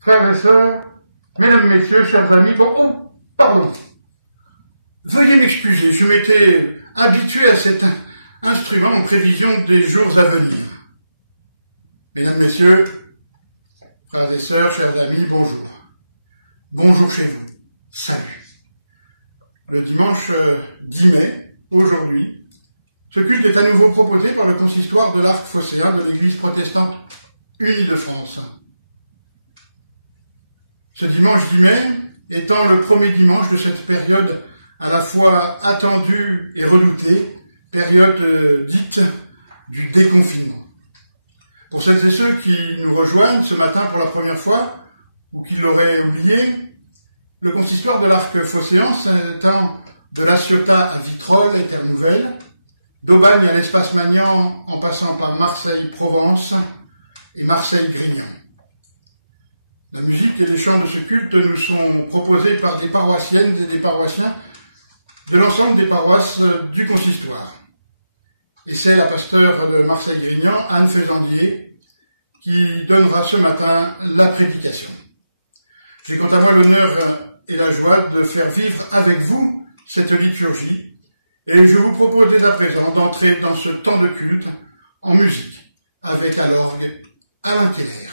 Frères et sœurs, mesdames, messieurs, chers amis, pardon. Veuillez m'excuser, je m'étais habitué à cet instrument en prévision des jours à venir. Mesdames, messieurs, frères et sœurs, chers amis, bonjour. Bonjour chez vous. Salut. Le dimanche 10 mai, aujourd'hui, ce culte est à nouveau proposé par le consistoire de l'Arc phocéen de l'Église protestante unie de France. Ce dimanche 10 mai étant le premier dimanche de cette période à la fois attendue et redoutée, période dite du déconfinement. Pour celles et ceux qui nous rejoignent ce matin pour la première fois, ou qui l'auraient oublié, le consistoire de l'Arc phocéen s'étend de La Ciotat à Vitrolles et Terre-Nouvelle, d'Aubagne à l'Espace Magnan en passant par Marseille-Provence et Marseille-Grignan. La musique et les chants de ce culte nous sont proposés par des paroissiennes et des paroissiens de l'ensemble des paroisses du consistoire. Et c'est la pasteure de Marseille-Grignan, Anne Faisandier, qui donnera ce matin la prédication. J'ai quant à moi l'honneur et la joie de faire vivre avec vous cette liturgie, et je vous propose dès à présent d'entrer dans ce temps de culte en musique, avec à l'orgue Alain Keller.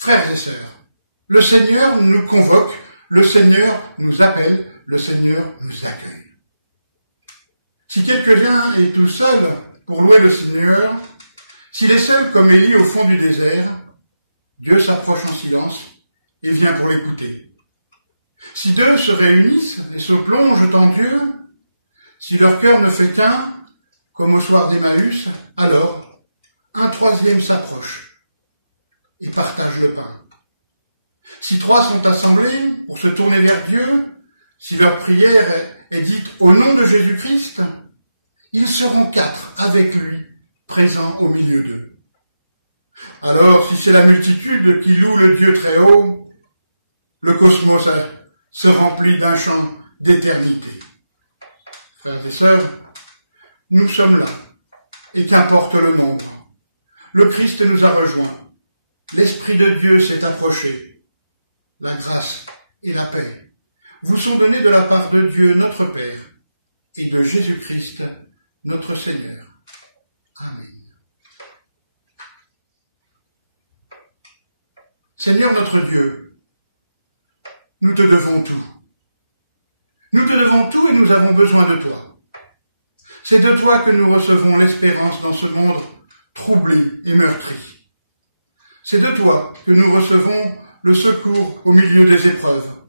Frères et sœurs, le Seigneur nous convoque, le Seigneur nous appelle, le Seigneur nous accueille. Si quelqu'un est tout seul pour louer le Seigneur, s'il est seul comme Élie au fond du désert, Dieu s'approche en silence et vient pour l'écouter. Si deux se réunissent et se plongent en Dieu, si leur cœur ne fait qu'un, comme au soir d'Emmaüs, alors un troisième s'approche et partage le pain. Si trois sont assemblés pour se tourner vers Dieu, si leur prière est dite au nom de Jésus-Christ, ils seront 4 avec lui, présents au milieu d'eux. Alors, si c'est la multitude qui loue le Dieu très haut, le cosmos se remplit d'un chant d'éternité. Frères et sœurs, nous sommes là, et qu'importe le nombre. Le Christ nous a rejoints. L'Esprit de Dieu s'est approché. La grâce et la paix vous sont données de la part de Dieu notre Père et de Jésus-Christ notre Seigneur. Amen. Seigneur notre Dieu, nous te devons tout. Nous te devons tout et nous avons besoin de toi. C'est de toi que nous recevons l'espérance dans ce monde troublé et meurtri. C'est de toi que nous recevons le secours au milieu des épreuves,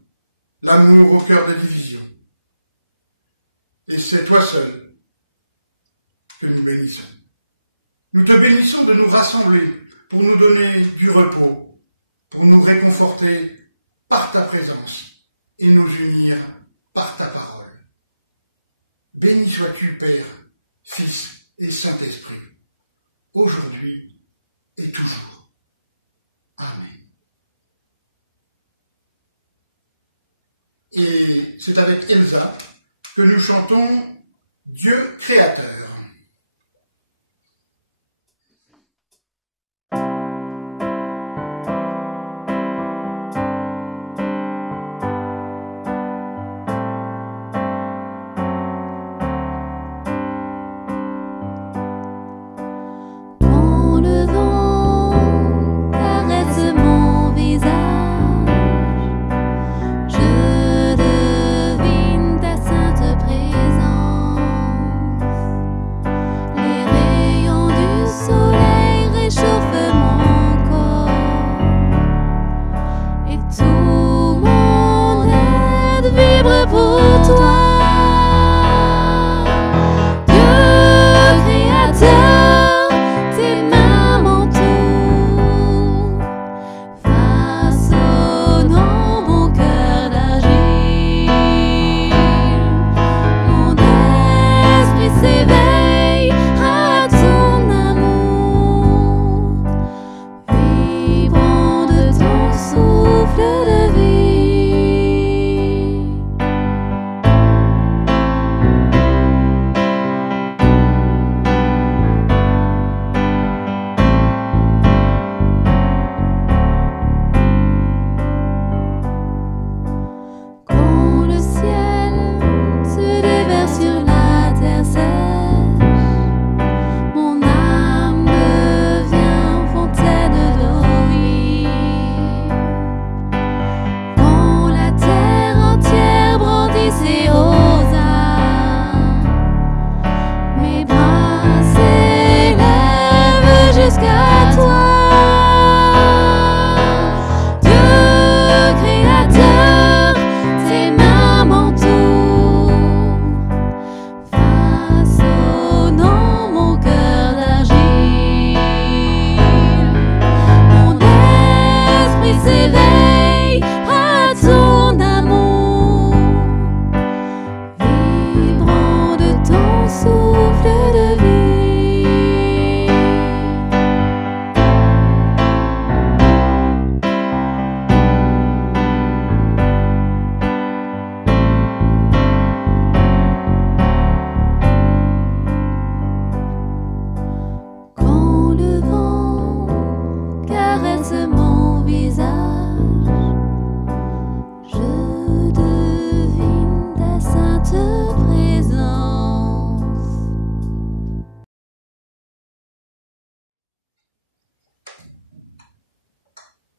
l'amour au cœur des divisions. Et c'est toi seul que nous bénissons. Nous te bénissons de nous rassembler pour nous donner du repos, pour nous réconforter par ta présence et nous unir par ta parole. Béni sois-tu, Père, Fils et Saint-Esprit, aujourd'hui et toujours. Amen. Et c'est avec Elsa que nous chantons Dieu créateur.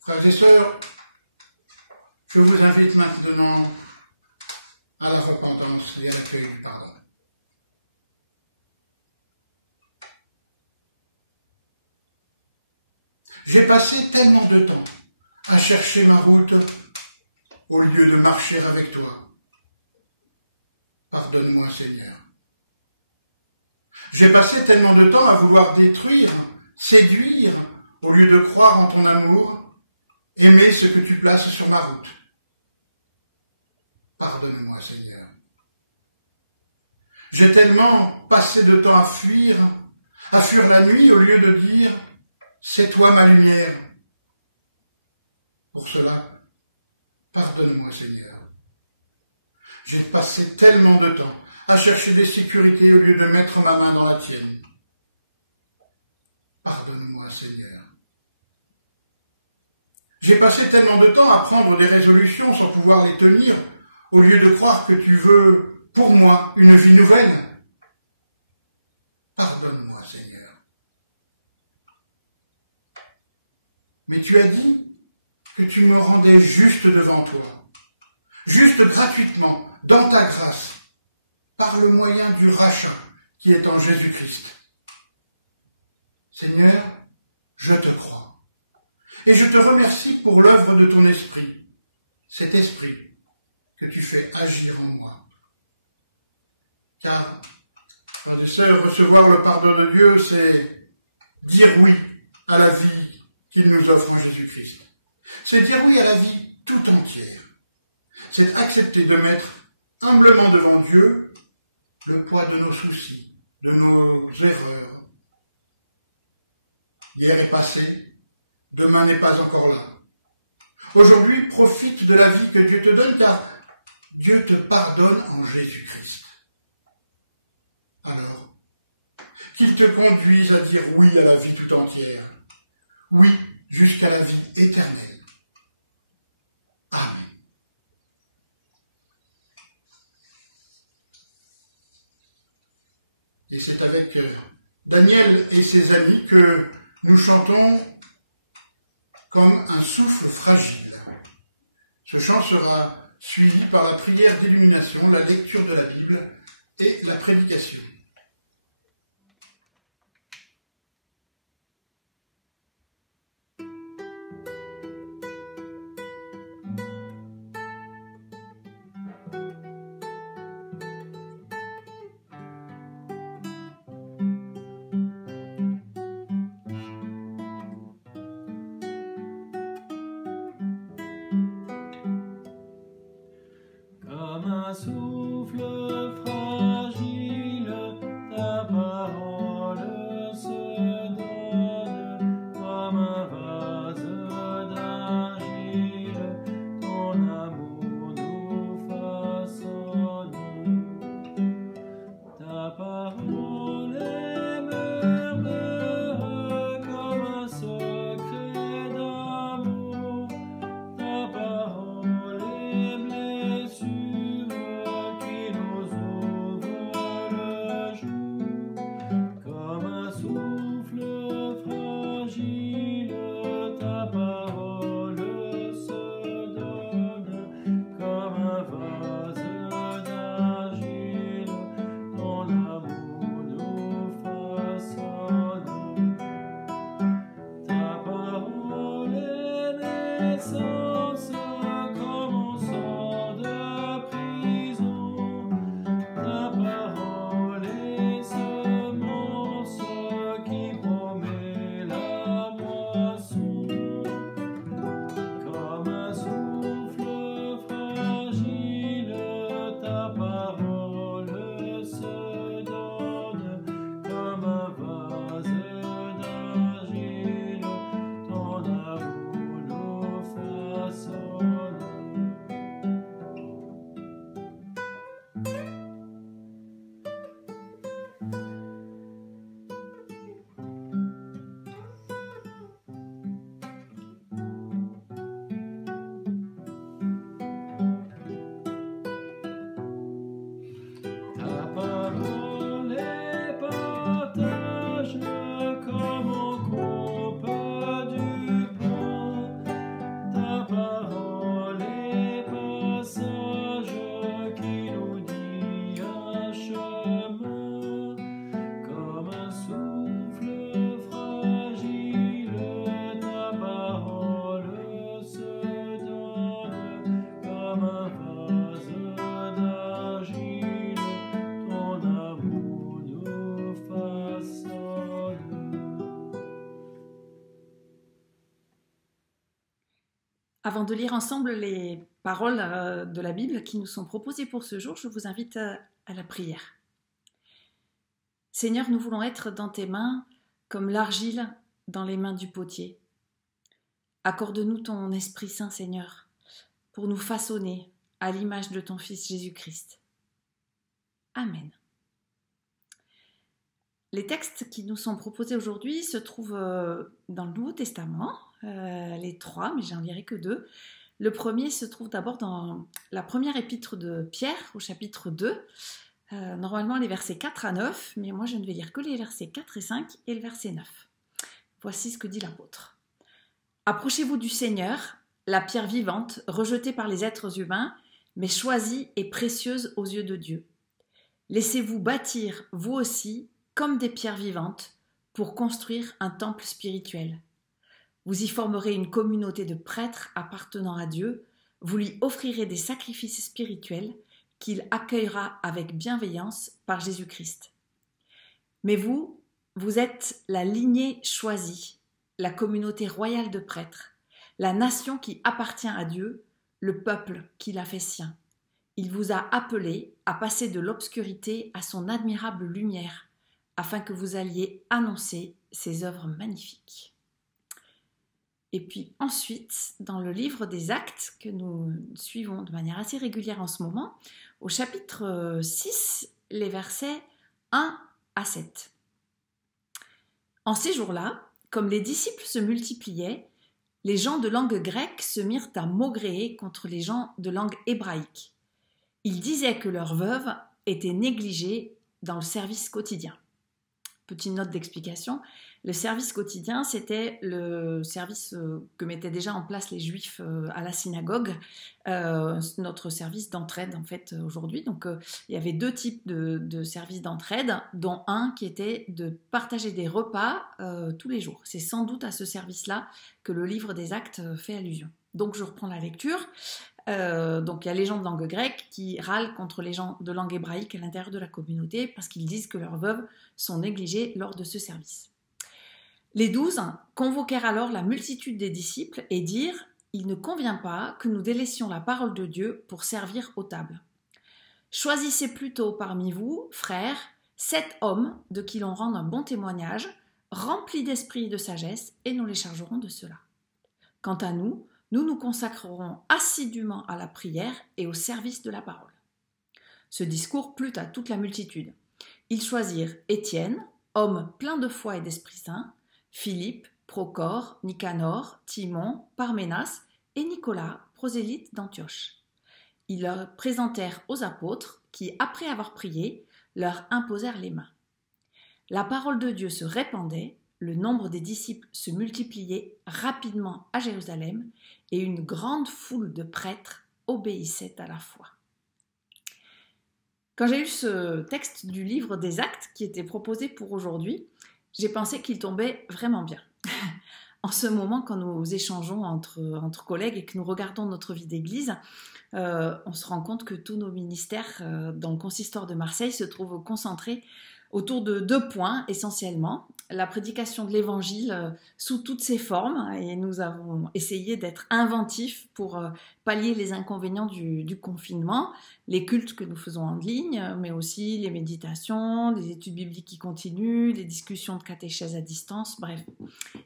Frères et sœurs, je vous invite maintenant à la repentance et à l'accueil du pardon. J'ai passé tellement de temps à chercher ma route au lieu de marcher avec toi. Pardonne-moi, Seigneur. J'ai passé tellement de temps à vouloir détruire, séduire, au lieu de croire en ton amour, aimer ce que tu places sur ma route. Pardonne-moi, Seigneur. J'ai tellement passé de temps à fuir la nuit au lieu de dire « c'est toi ma lumière ». Pour cela, pardonne-moi, Seigneur. J'ai passé tellement de temps à chercher des sécurités au lieu de mettre ma main dans la tienne. Pardonne-moi, Seigneur. J'ai passé tellement de temps à prendre des résolutions sans pouvoir les tenir, au lieu de croire que tu veux, pour moi, une vie nouvelle. Pardonne-moi, Seigneur. Mais tu as dit que tu me rendais juste devant toi, juste gratuitement, dans ta grâce, par le moyen du rachat qui est en Jésus-Christ. Seigneur, je te crois. Et je te remercie pour l'œuvre de ton esprit, cet esprit que tu fais agir en moi. Car, frères et sœurs, recevoir le pardon de Dieu, c'est dire oui à la vie qu'il nous offre en Jésus-Christ. C'est dire oui à la vie tout entière. C'est accepter de mettre humblement devant Dieu le poids de nos soucis, de nos erreurs. Hier est passé, demain n'est pas encore là. Aujourd'hui, profite de la vie que Dieu te donne, car Dieu te pardonne en Jésus-Christ. Alors, qu'il te conduise à dire oui à la vie tout entière, oui jusqu'à la vie éternelle. Amen. Et c'est avec Daniel et ses amis que nous chantons comme un souffle fragile. Ce chant sera suivi par la prière d'illumination, la lecture de la Bible et la prédication. Comme un souffle fragile, ta parole se donne, comme un vase d'argile, ton amour nous façonne. Ta parole est murmure comme un secret d'amour, ta parole est blessure qui nous ouvre le jour, comme un souffle fragile, ta parole se donne, comme un vase d'argile, ton amour nous façonne. Ta parole est naissance comme on sort de prison. Ta parole est semence qui promet la moisson. Comme un souffle fragile, ta parole se donne, comme un vase d'argile, ton amour nous façonne. Ta parole est partage comme on coupe du pain. Ta parole est passage qui nous dit un chemin. Comme un souffle fragile, ta parole se donne, comme un vase d'argile, ton amour nous façonne. Avant de lire ensemble les paroles de la Bible qui nous sont proposées pour ce jour, je vous invite à la prière. Seigneur, nous voulons être dans tes mains comme l'argile dans les mains du potier. Accorde-nous ton Esprit Saint, Seigneur, pour nous façonner à l'image de ton Fils Jésus-Christ. Amen. Les textes qui nous sont proposés aujourd'hui se trouvent dans le Nouveau Testament, les 3, mais j'en lirai que 2. Le premier se trouve d'abord dans la première épître de Pierre, au chapitre 2. Normalement, les versets 4 à 9, mais moi je ne vais lire que les versets 4 et 5 et le verset 9. Voici ce que dit l'apôtre. « Approchez-vous du Seigneur, la pierre vivante, rejetée par les êtres humains, mais choisie et précieuse aux yeux de Dieu. Laissez-vous bâtir, vous aussi, comme des pierres vivantes, pour construire un temple spirituel. Vous y formerez une communauté de prêtres appartenant à Dieu, vous lui offrirez des sacrifices spirituels qu'il accueillera avec bienveillance par Jésus-Christ. Mais vous, vous êtes la lignée choisie, la communauté royale de prêtres, la nation qui appartient à Dieu, le peuple qu'il a fait sien. Il vous a appelé à passer de l'obscurité à son admirable lumière, afin que vous alliez annoncer ses œuvres magnifiques. » Et puis ensuite, dans le livre des Actes, que nous suivons de manière assez régulière en ce moment, au chapitre 6, les versets 1 à 7. En ces jours-là, comme les disciples se multipliaient, les gens de langue grecque se mirent à maugréer contre les gens de langue hébraïque. Ils disaient que leurs veuves étaient négligées dans le service quotidien. Petite note d'explication, le service quotidien, c'était le service que mettaient déjà en place les Juifs à la synagogue, notre service d'entraide en fait aujourd'hui. Donc il y avait 2 types de services d'entraide, dont un qui était de partager des repas tous les jours. C'est sans doute à ce service-là que le livre des Actes fait allusion. Donc je reprends la lecture. Donc il y a les gens de langue grecque qui râlent contre les gens de langue hébraïque à l'intérieur de la communauté parce qu'ils disent que leurs veuves sont négligées lors de ce service. Les 12 convoquèrent alors la multitude des disciples et dirent « Il ne convient pas que nous délaissions la parole de Dieu pour servir aux tables. Choisissez plutôt parmi vous, frères, 7 hommes de qui l'on rende un bon témoignage, remplis d'esprit et de sagesse, et nous les chargerons de cela. Quant à nous, nous nous consacrerons assidûment à la prière et au service de la parole. » Ce discours plut à toute la multitude. Ils choisirent Étienne, homme plein de foi et d'Esprit Saint, Philippe, Procore, Nicanor, Timon, Parménas et Nicolas, prosélyte d'Antioche. Ils leur présentèrent aux apôtres qui, après avoir prié, leur imposèrent les mains. La parole de Dieu se répandait, le nombre des disciples se multipliait rapidement à Jérusalem et une grande foule de prêtres obéissait à la foi. Quand j'ai lu ce texte du livre des Actes qui était proposé pour aujourd'hui, j'ai pensé qu'il tombait vraiment bien. En ce moment, quand nous échangeons entre collègues et que nous regardons notre vie d'église, on se rend compte que tous nos ministères dans le consistoire de Marseille se trouvent concentrés autour de 2 points essentiellement. La prédication de l'évangile sous toutes ses formes, et nous avons essayé d'être inventifs pour pallier les inconvénients du confinement, les cultes que nous faisons en ligne, mais aussi les méditations, les études bibliques qui continuent, les discussions de catéchèse à distance, bref.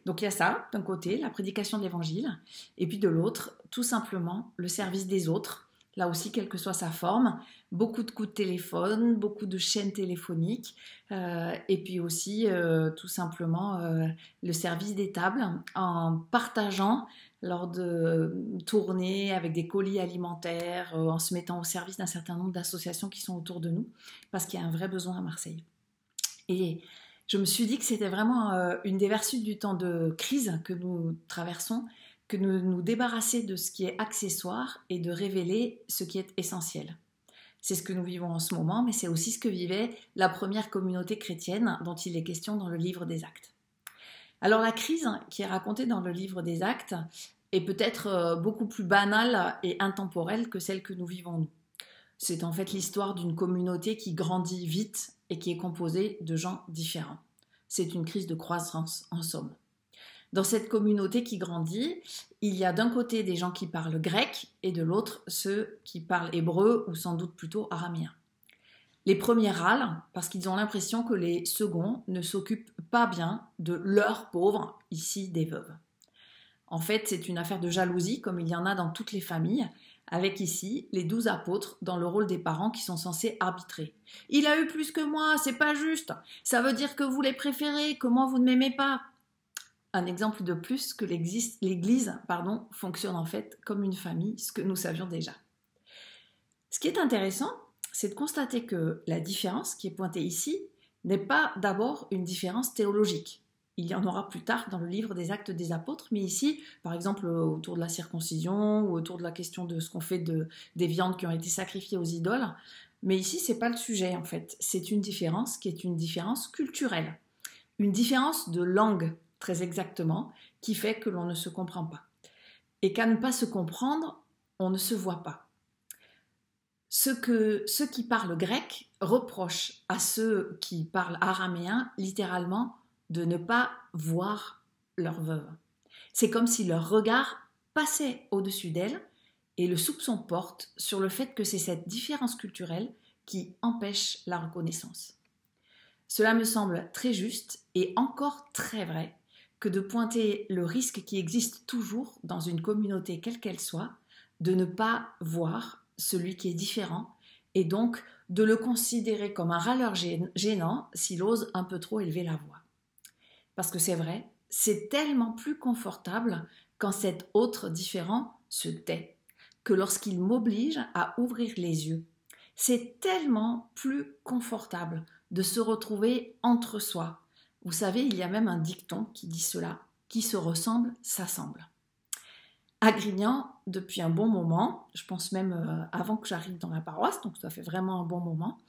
Donc il y a ça, d'un côté, la prédication de l'évangile, et puis de l'autre, tout simplement, le service des autres, là aussi, quelle que soit sa forme, beaucoup de coups de téléphone, beaucoup de chaînes téléphoniques, et puis aussi tout simplement le service des tables en partageant lors de tournées avec des colis alimentaires, en se mettant au service d'un certain nombre d'associations qui sont autour de nous, parce qu'il y a un vrai besoin à Marseille. Et je me suis dit que c'était vraiment une des vertus du temps de crise que nous traversons, que de nous débarrasser de ce qui est accessoire et de révéler ce qui est essentiel. C'est ce que nous vivons en ce moment, mais c'est aussi ce que vivait la première communauté chrétienne dont il est question dans le livre des Actes. Alors la crise qui est racontée dans le livre des Actes est peut-être beaucoup plus banale et intemporelle que celle que nous vivons nous. C'est en fait l'histoire d'une communauté qui grandit vite et qui est composée de gens différents. C'est une crise de croissance en somme. Dans cette communauté qui grandit, il y a d'un côté des gens qui parlent grec et de l'autre ceux qui parlent hébreu ou sans doute plutôt araméen. Les premiers râlent parce qu'ils ont l'impression que les seconds ne s'occupent pas bien de leurs pauvres, ici des veuves. En fait, c'est une affaire de jalousie, comme il y en a dans toutes les familles, avec ici les 12 apôtres dans le rôle des parents qui sont censés arbitrer. « Il a eu plus que moi, c'est pas juste. Ça veut dire que vous les préférez, que moi vous ne m'aimez pas. » Un exemple de plus que l'Église fonctionne en fait comme une famille, ce que nous savions déjà. Ce qui est intéressant, c'est de constater que la différence qui est pointée ici n'est pas d'abord une différence théologique. Il y en aura plus tard dans le livre des Actes des Apôtres, mais ici, par exemple, autour de la circoncision ou autour de la question de ce qu'on fait des viandes qui ont été sacrifiées aux idoles. Mais ici, ce n'est pas le sujet, en fait. C'est une différence qui est une différence culturelle. Une différence de langue, très exactement, qui fait que l'on ne se comprend pas. Et qu'à ne pas se comprendre, on ne se voit pas. Ceux qui parlent grec reprochent à ceux qui parlent araméen, littéralement, de ne pas voir leur veuve. C'est comme si leur regard passait au-dessus d'elle et le soupçon porte sur le fait que c'est cette différence culturelle qui empêche la reconnaissance. Cela me semble très juste et encore très vrai que de pointer le risque qui existe toujours dans une communauté quelle qu'elle soit, de ne pas voir celui qui est différent et donc de le considérer comme un râleur gênant s'il ose un peu trop élever la voix. Parce que c'est vrai, c'est tellement plus confortable quand cet autre différent se tait, que lorsqu'il m'oblige à ouvrir les yeux. C'est tellement plus confortable de se retrouver entre soi. Vous savez, il y a même un dicton qui dit cela, qui se ressemble, s'assemble. À Grignan, depuis un bon moment, je pense même avant que j'arrive dans la paroisse, donc ça fait vraiment un bon moment,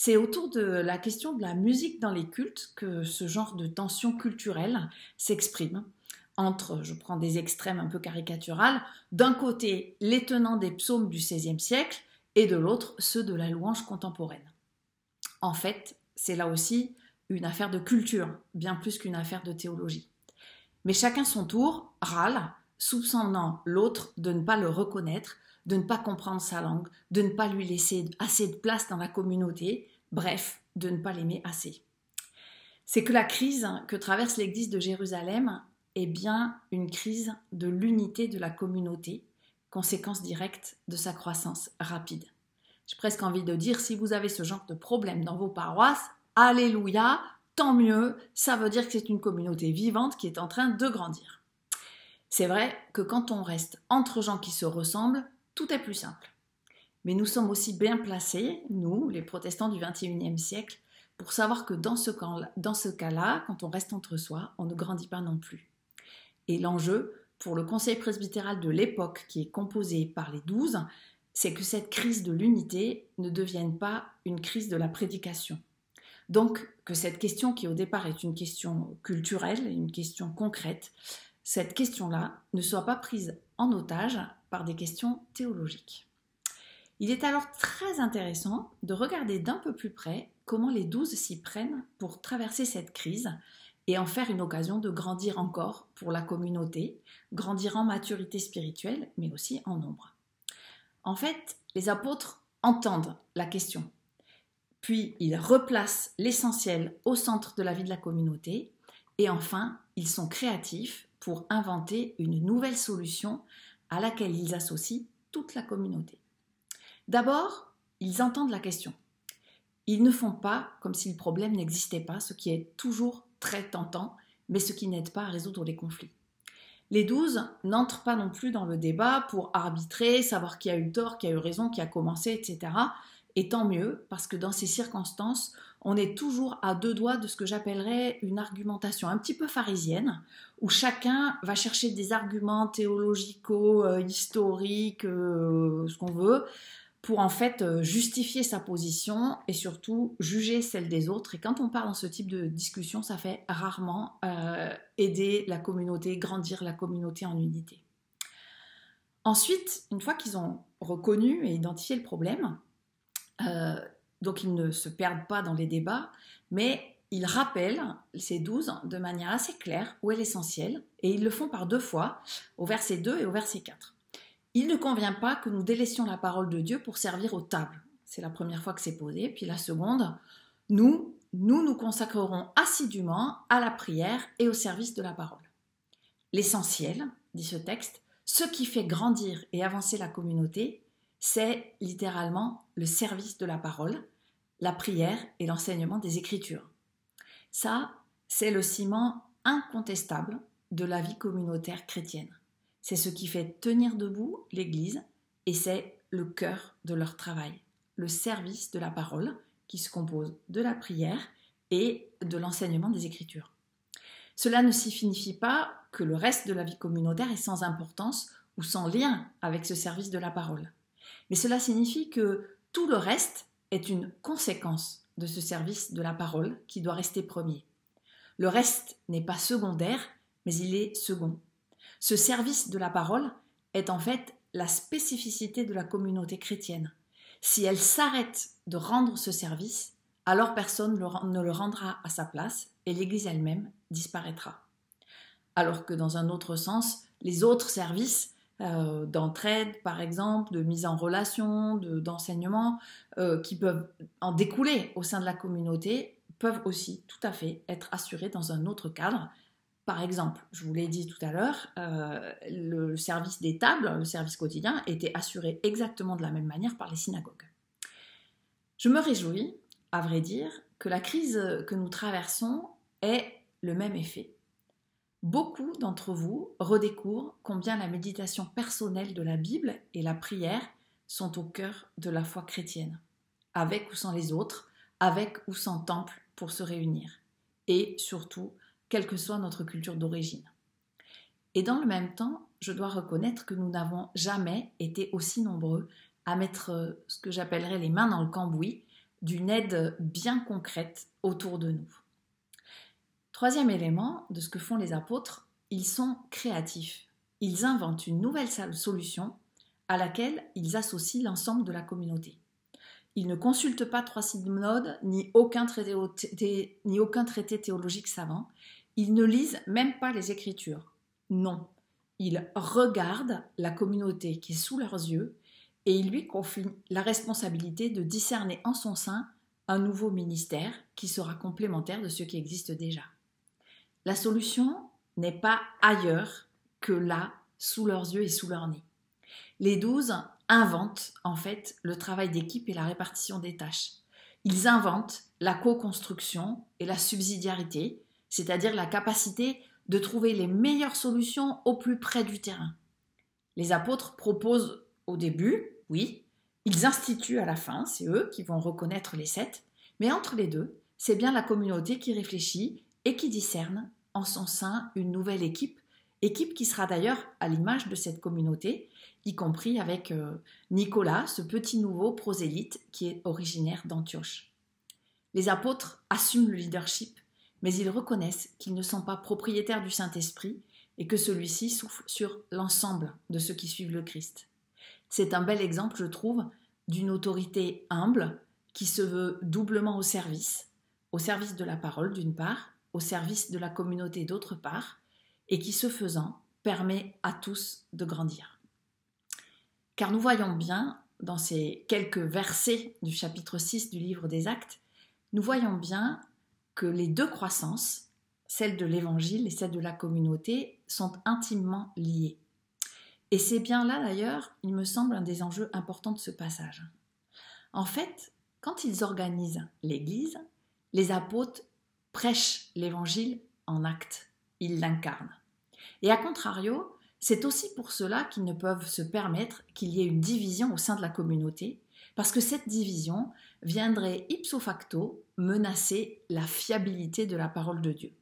c'est autour de la question de la musique dans les cultes que ce genre de tension culturelle s'exprime. Entre, je prends des extrêmes un peu caricaturales, d'un côté les tenants des psaumes du XVIe siècle et de l'autre ceux de la louange contemporaine. En fait, c'est là aussi une affaire de culture, bien plus qu'une affaire de théologie. Mais chacun son tour râle, soupçonnant l'autre de ne pas le reconnaître, de ne pas comprendre sa langue, de ne pas lui laisser assez de place dans la communauté, bref, de ne pas l'aimer assez. C'est que la crise que traverse l'Église de Jérusalem est bien une crise de l'unité de la communauté, conséquence directe de sa croissance rapide. J'ai presque envie de dire, si vous avez ce genre de problème dans vos paroisses, alléluia, tant mieux, ça veut dire que c'est une communauté vivante qui est en train de grandir. C'est vrai que quand on reste entre gens qui se ressemblent, tout est plus simple. Mais nous sommes aussi bien placés, nous, les protestants du XXIe siècle, pour savoir que dans ce cas-là, quand on reste entre soi, on ne grandit pas non plus. Et l'enjeu, pour le conseil presbytéral de l'époque qui est composé par les 12, c'est que cette crise de l'unité ne devienne pas une crise de la prédication. Donc, que cette question qui au départ est une question culturelle, une question concrète, cette question-là ne soit pas prise en otage par des questions théologiques. Il est alors très intéressant de regarder d'un peu plus près comment les 12 s'y prennent pour traverser cette crise et en faire une occasion de grandir encore pour la communauté, grandir en maturité spirituelle, mais aussi en nombre. En fait, les apôtres entendent la question, puis ils replacent l'essentiel au centre de la vie de la communauté, et enfin, ils sont créatifs pour inventer une nouvelle solution à laquelle ils associent toute la communauté. D'abord, ils entendent la question. Ils ne font pas comme si le problème n'existait pas, ce qui est toujours très tentant, mais ce qui n'aide pas à résoudre les conflits. Les 12 n'entrent pas non plus dans le débat pour arbitrer, savoir qui a eu tort, qui a eu raison, qui a commencé, etc. Et tant mieux, parce que dans ces circonstances, on est toujours à deux doigts de ce que j'appellerais une argumentation un petit peu pharisienne, où chacun va chercher des arguments théologicaux, historiques, ce qu'on veut, pour en fait justifier sa position et surtout juger celle des autres. Et quand on part dans ce type de discussion, ça fait rarement aider la communauté, grandir la communauté en unité. Ensuite, une fois qu'ils ont reconnu et identifié le problème, donc ils ne se perdent pas dans les débats, mais ils rappellent ces 12 de manière assez claire où est l'essentiel, et ils le font par deux fois, au verset 2 et au verset 4. Il ne convient pas que nous délaissions la parole de Dieu pour servir aux tables. C'est la première fois que c'est posé. Puis la seconde, nous consacrerons assidûment à la prière et au service de la parole. L'essentiel, dit ce texte, ce qui fait grandir et avancer la communauté, c'est littéralement le service de la parole, la prière et l'enseignement des Écritures. Ça, c'est le ciment incontestable de la vie communautaire chrétienne. C'est ce qui fait tenir debout l'Église et c'est le cœur de leur travail, le service de la parole qui se compose de la prière et de l'enseignement des Écritures. Cela ne signifie pas que le reste de la vie communautaire est sans importance ou sans lien avec ce service de la parole. Mais cela signifie que tout le reste est une conséquence de ce service de la parole qui doit rester premier. Le reste n'est pas secondaire, mais il est second. Ce service de la parole est en fait la spécificité de la communauté chrétienne. Si elle s'arrête de rendre ce service, alors personne ne le rendra à sa place et l'Église elle-même disparaîtra. Alors que dans un autre sens, les autres services d'entraide, par exemple, de mise en relation, d'enseignement, qui peuvent en découler au sein de la communauté, peuvent aussi tout à fait être assurés dans un autre cadre. Par exemple, je vous l'ai dit tout à l'heure, le service des tables, le service quotidien, était assuré exactement de la même manière par les synagogues. Je me réjouis, à vrai dire, que la crise que nous traversons ait le même effet. Beaucoup d'entre vous redécouvrent combien la méditation personnelle de la Bible et la prière sont au cœur de la foi chrétienne, avec ou sans les autres, avec ou sans temple pour se réunir, et surtout, quelle que soit notre culture d'origine. Et dans le même temps, je dois reconnaître que nous n'avons jamais été aussi nombreux à mettre ce que j'appellerais les mains dans le cambouis d'une aide bien concrète autour de nous. Troisième élément de ce que font les apôtres, ils sont créatifs. Ils inventent une nouvelle solution à laquelle ils associent l'ensemble de la communauté. Ils ne consultent pas trois synodes ni aucun traité théologique savant. Ils ne lisent même pas les Écritures. Non, ils regardent la communauté qui est sous leurs yeux et ils lui confient la responsabilité de discerner en son sein un nouveau ministère qui sera complémentaire de ceux qui existent déjà. La solution n'est pas ailleurs que là, sous leurs yeux et sous leur nez. Les 12 inventent en fait le travail d'équipe et la répartition des tâches. Ils inventent la co-construction et la subsidiarité, c'est-à-dire la capacité de trouver les meilleures solutions au plus près du terrain. Les apôtres proposent au début, oui, ils instituent à la fin, c'est eux qui vont reconnaître les 7, mais entre les deux, c'est bien la communauté qui réfléchit et qui discerne en son sein une nouvelle équipe qui sera d'ailleurs à l'image de cette communauté, y compris avec Nicolas, ce petit nouveau prosélyte qui est originaire d'Antioche. Les apôtres assument le leadership, mais ils reconnaissent qu'ils ne sont pas propriétaires du Saint-Esprit et que celui-ci souffle sur l'ensemble de ceux qui suivent le Christ. C'est un bel exemple, je trouve, d'une autorité humble qui se veut doublement au service de la parole d'une part, au service de la communauté d'autre part, et qui, ce faisant, permet à tous de grandir. Car nous voyons bien, dans ces quelques versets du chapitre 6 du livre des Actes, nous voyons bien que les deux croissances, celle de l'Évangile et celle de la communauté, sont intimement liées. Et c'est bien là, d'ailleurs, il me semble, un des enjeux importants de ce passage. En fait, quand ils organisent l'Église, les apôtres prêchent l'Évangile en actes, ils l'incarnent. Et à contrario, c'est aussi pour cela qu'ils ne peuvent se permettre qu'il y ait une division au sein de la communauté, parce que cette division viendrait ipso facto menacer la fiabilité de la parole de Dieu.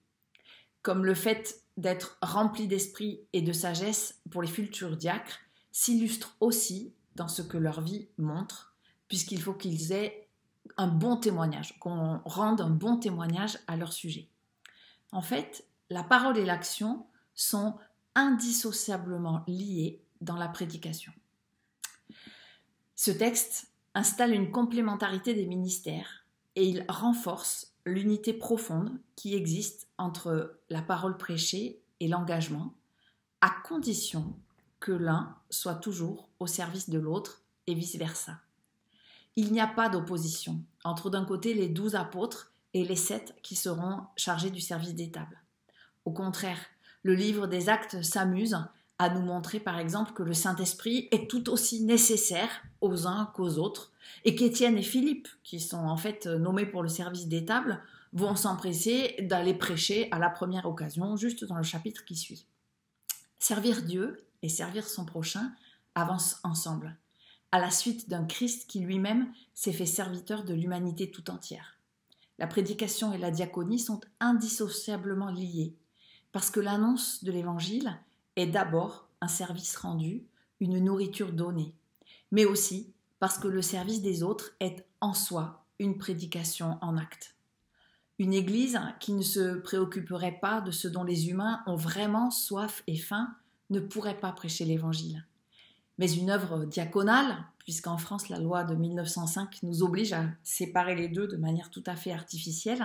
Comme le fait d'être rempli d'esprit et de sagesse pour les futurs diacres s'illustre aussi dans ce que leur vie montre, puisqu'il faut qu'ils aient un bon témoignage, qu'on rende un bon témoignage à leur sujet. En fait, la parole et l'action sont indissociablement liées dans la prédication. Ce texte installe une complémentarité des ministères et il renforce l'unité profonde qui existe entre la parole prêchée et l'engagement, à condition que l'un soit toujours au service de l'autre et vice-versa. Il n'y a pas d'opposition entre d'un côté les 12 apôtres et les 7 qui seront chargés du service des tables. Au contraire, le livre des Actes s'amuse à nous montrer par exemple que le Saint-Esprit est tout aussi nécessaire aux uns qu'aux autres, et qu'Étienne et Philippe, qui sont en fait nommés pour le service des tables, vont s'empresser d'aller prêcher à la première occasion, juste dans le chapitre qui suit. Servir Dieu et servir son prochain avancent ensemble, à la suite d'un Christ qui lui-même s'est fait serviteur de l'humanité tout entière. La prédication et la diaconie sont indissociablement liées, parce que l'annonce de l'Évangile est d'abord un service rendu, une nourriture donnée, mais aussi parce que le service des autres est en soi une prédication en acte. Une Église qui ne se préoccuperait pas de ce dont les humains ont vraiment soif et faim ne pourrait pas prêcher l'Évangile. Mais une œuvre diaconale, puisqu'en France la loi de 1905 nous oblige à séparer les deux de manière tout à fait artificielle,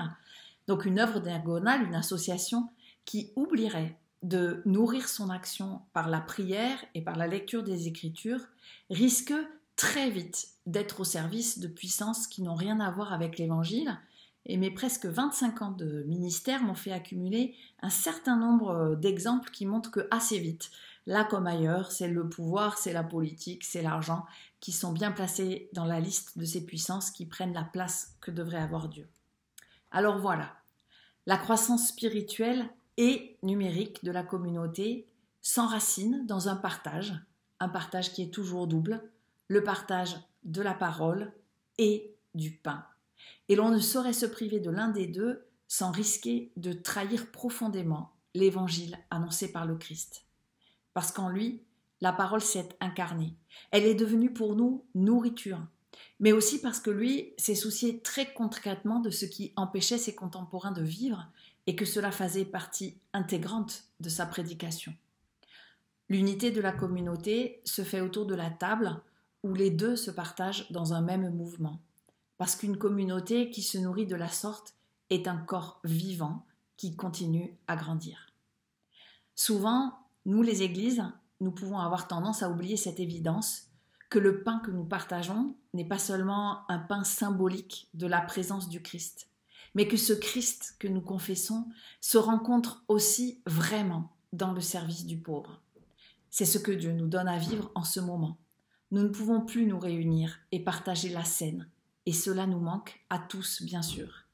donc une œuvre diaconale, une association qui oublierait de nourrir son action par la prière et par la lecture des Écritures, risque très vite d'être au service de puissances qui n'ont rien à voir avec l'Évangile. Et mes presque 25 ans de ministère m'ont fait accumuler un certain nombre d'exemples qui montrent que assez vite, là comme ailleurs, c'est le pouvoir, c'est la politique, c'est l'argent qui sont bien placés dans la liste de ces puissances qui prennent la place que devrait avoir Dieu. Alors voilà, la croissance spirituelle et numérique de la communauté s'enracine dans un partage qui est toujours double, le partage de la parole et du pain. Et l'on ne saurait se priver de l'un des deux sans risquer de trahir profondément l'évangile annoncé par le Christ. Parce qu'en lui, la parole s'est incarnée. Elle est devenue pour nous nourriture, mais aussi parce que lui s'est soucié très concrètement de ce qui empêchait ses contemporains de vivre et que cela faisait partie intégrante de sa prédication. L'unité de la communauté se fait autour de la table où les deux se partagent dans un même mouvement. Parce qu'une communauté qui se nourrit de la sorte est un corps vivant qui continue à grandir. Souvent, nous les églises, nous pouvons avoir tendance à oublier cette évidence que le pain que nous partageons n'est pas seulement un pain symbolique de la présence du Christ, mais que ce Christ que nous confessons se rencontre aussi vraiment dans le service du pauvre. C'est ce que Dieu nous donne à vivre en ce moment. Nous ne pouvons plus nous réunir et partager la scène, et cela nous manque à tous, bien sûr.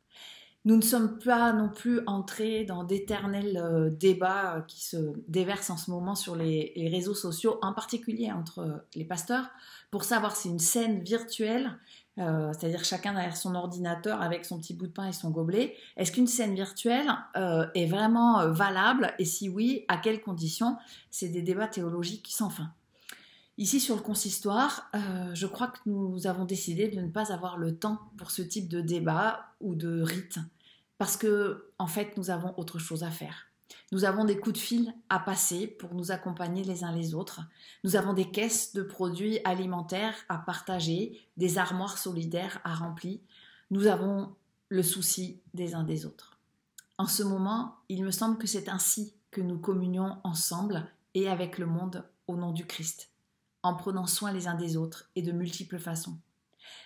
Nous ne sommes pas non plus entrés dans d'éternels débats qui se déversent en ce moment sur les réseaux sociaux, en particulier entre les pasteurs, pour savoir si une scène virtuelle, c'est-à-dire chacun derrière son ordinateur avec son petit bout de pain et son gobelet, est-ce qu'une scène virtuelle est vraiment valable, et si oui, à quelles conditions? C'est des débats théologiques sans fin. Ici, sur le consistoire, je crois que nous avons décidé de ne pas avoir le temps pour ce type de débat ou de rite, parce que, en fait, nous avons autre chose à faire. Nous avons des coups de fil à passer pour nous accompagner les uns les autres. Nous avons des caisses de produits alimentaires à partager, des armoires solidaires à remplir. Nous avons le souci des uns des autres. En ce moment, il me semble que c'est ainsi que nous communions ensemble et avec le monde au nom du Christ, en prenant soin les uns des autres et de multiples façons.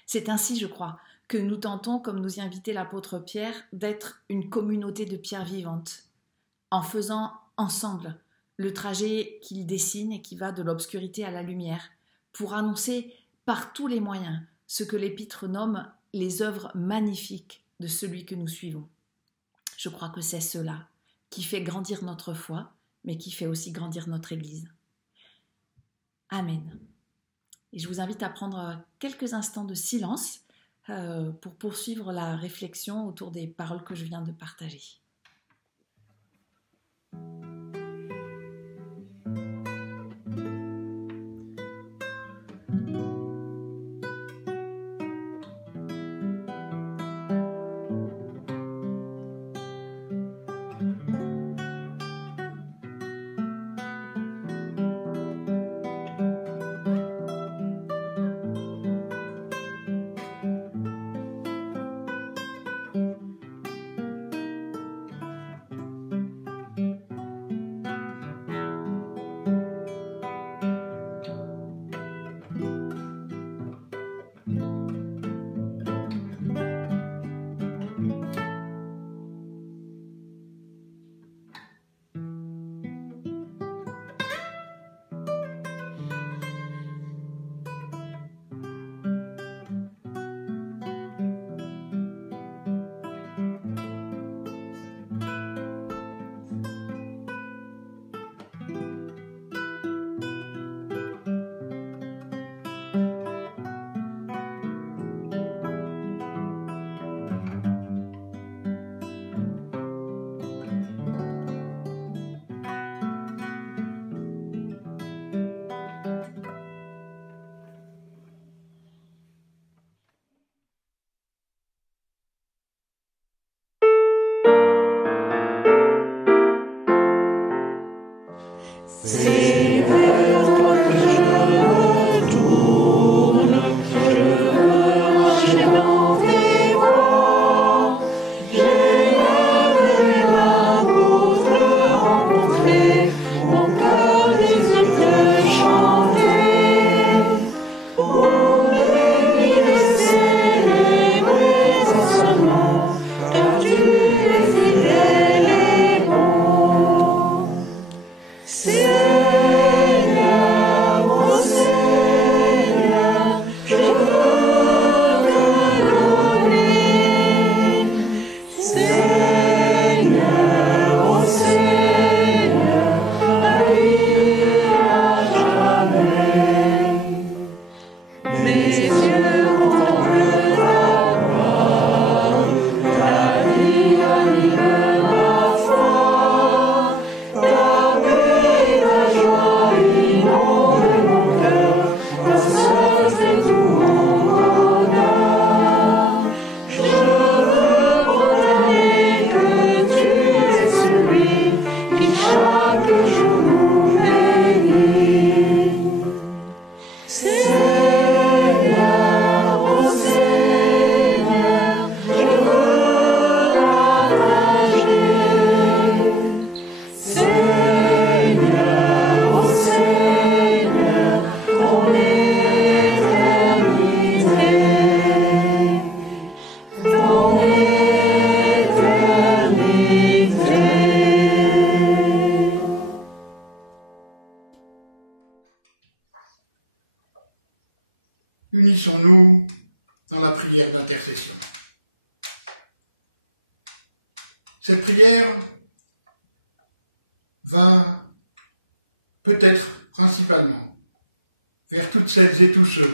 C'est ainsi, je crois, que nous tentons, comme nous y invitait l'apôtre Pierre, d'être une communauté de pierres vivantes, en faisant ensemble le trajet qu'il dessine et qui va de l'obscurité à la lumière, pour annoncer par tous les moyens ce que l'Épître nomme les œuvres magnifiques de celui que nous suivons. Je crois que c'est cela qui fait grandir notre foi, mais qui fait aussi grandir notre Église. Amen. Et je vous invite à prendre quelques instants de silence pour poursuivre la réflexion autour des paroles que je viens de partager. unissons-nous dans la prière d'intercession. Cette prière va peut-être principalement vers toutes celles et tous ceux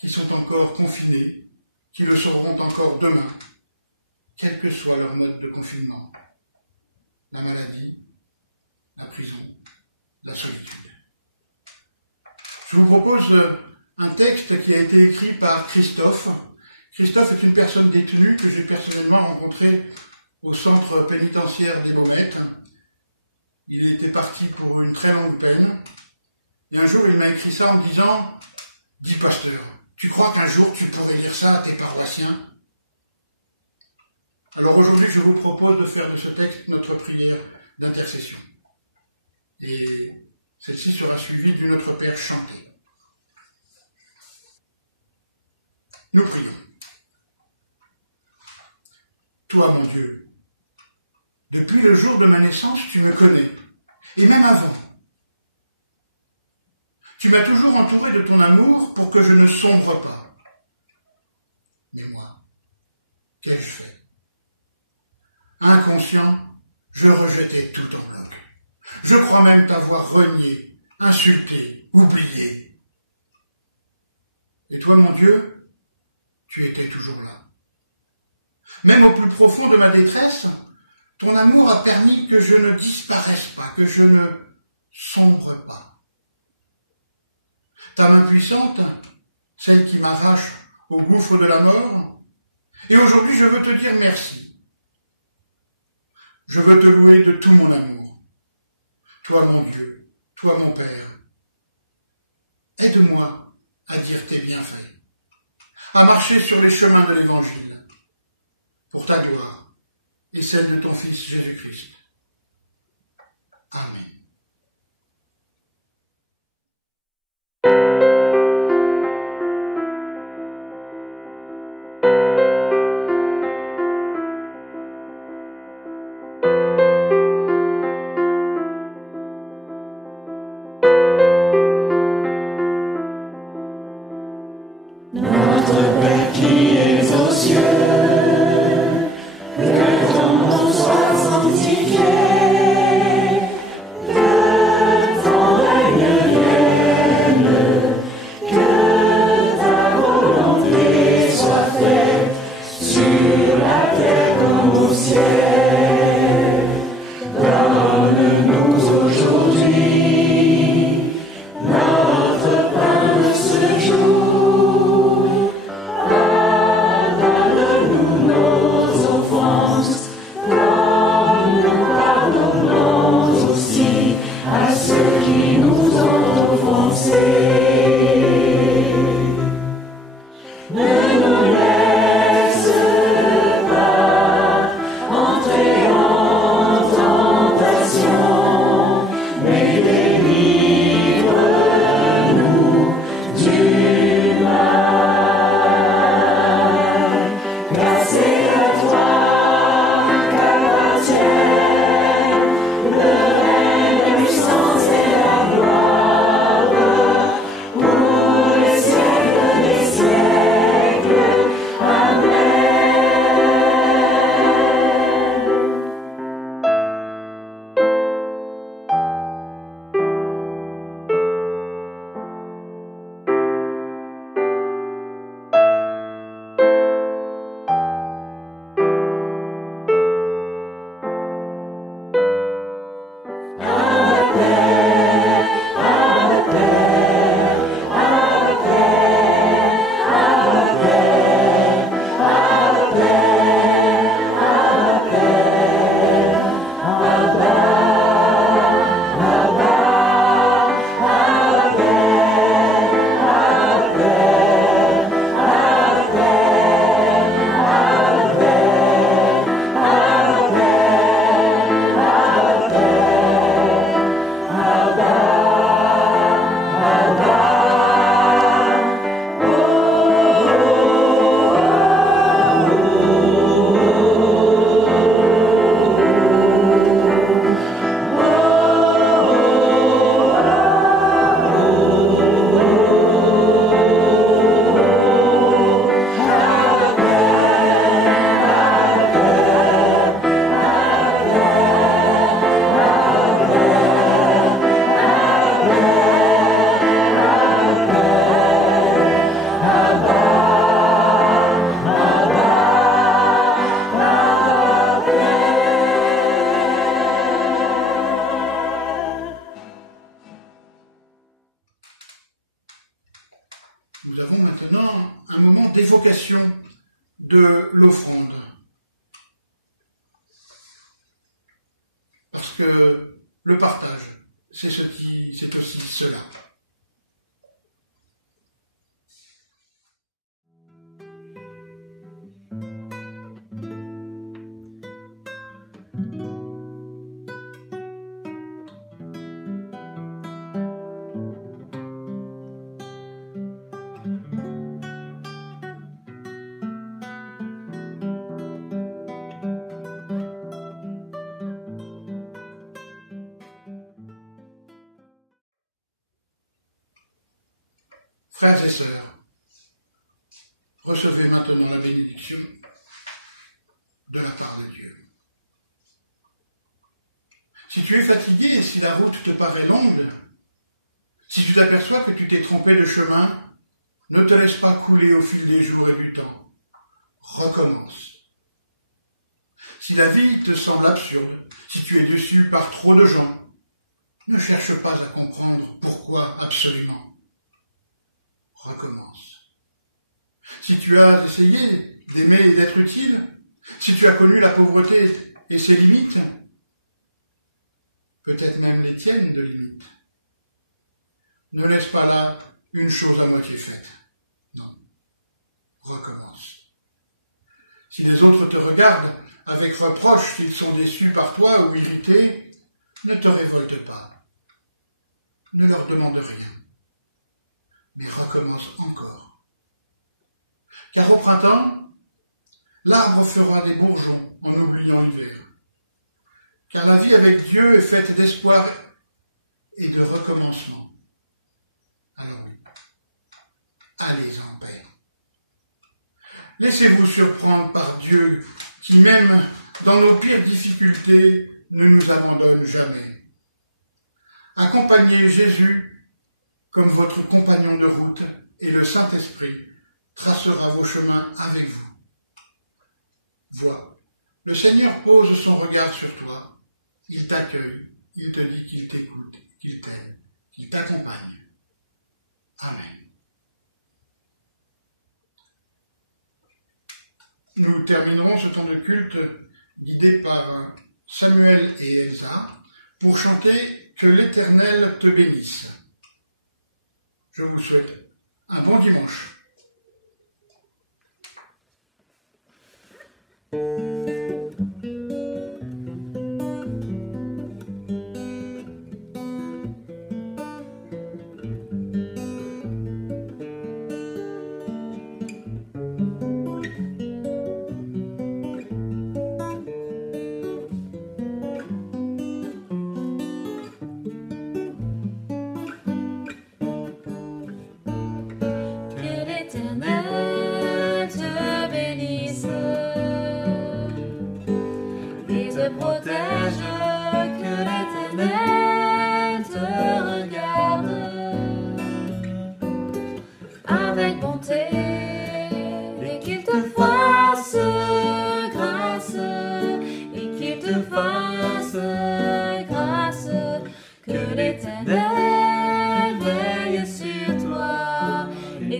qui sont encore confinés, qui le seront encore demain, quel que soit leur mode de confinement, la maladie, la prison, la solitude. Je vous propose un texte qui a été écrit par Christophe. Christophe est une personne détenue que j'ai personnellement rencontrée au centre pénitentiaire des Baumettes. Il était parti pour une très longue peine. Et un jour, il m'a écrit ça en me disant « Dis pasteur, tu crois qu'un jour tu pourrais lire ça à tes paroissiens ?» Alors aujourd'hui, je vous propose de faire de ce texte notre prière d'intercession. Et celle-ci sera suivie d'une autre Père chantée. Nous prions. Toi, mon Dieu, depuis le jour de ma naissance, tu me connais, et même avant. Tu m'as toujours entouré de ton amour pour que je ne sombre pas. Mais moi, qu'ai-je fait? Inconscient, je rejetais tout en bloc. Je crois même t'avoir renié, insulté, oublié. Et toi, mon Dieu, tu étais toujours là. Même au plus profond de ma détresse, ton amour a permis que je ne disparaisse pas, que je ne sombre pas. Ta main puissante, celle qui m'arrache au gouffre de la mort, et aujourd'hui je veux te dire merci. Je veux te louer de tout mon amour. Toi mon Dieu, toi mon Père, aide-moi à dire tes bienfaits, à marcher sur les chemins de l'Évangile, pour ta gloire et celle de ton Fils Jésus-Christ. Amen. Notre Père qui es aux cieux, que ton nom soit sanctifié, que ton règne vienne, que ta volonté soit faite sur la terre comme au ciel. Donne-nous aujourd'hui notre pain de ce jour. Nous avons maintenant un moment d'évocation de l'offrande. Parce que le partage, c'est aussi cela. Frères et sœurs, recevez maintenant la bénédiction de la part de Dieu. Si tu es fatigué et si la route te paraît longue, si tu t'aperçois que tu t'es trompé de chemin, ne te laisse pas couler au fil des jours et du temps. Recommence. Si la vie te semble absurde, si tu es déçu par trop de gens, ne cherche pas à comprendre pourquoi absolument. Recommence. Si tu as essayé d'aimer et d'être utile, si tu as connu la pauvreté et ses limites, peut-être même les tiennes de limites, ne laisse pas là une chose à moitié faite. Non. Recommence. Si les autres te regardent avec reproche, s'ils sont déçus par toi ou irrités, ne te révolte pas. Ne leur demande rien. Mais recommence encore. Car au printemps, l'arbre fera des bourgeons en oubliant l'hiver. Car la vie avec Dieu est faite d'espoir et de recommencement. Alors oui, allez en paix. Laissez-vous surprendre par Dieu qui, même dans nos pires difficultés, ne nous abandonne jamais. Accompagnez Jésus comme votre compagnon de route, et le Saint-Esprit tracera vos chemins avec vous. Vois, le Seigneur pose son regard sur toi, il t'accueille, il te dit qu'il t'écoute, qu'il t'aime, qu'il t'accompagne. Amen. Nous terminerons ce temps de culte guidé par Samuel et Elsa pour chanter « Que l'Éternel te bénisse ». Je vous souhaite un bon dimanche.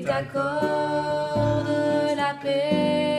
T'accorde la paix.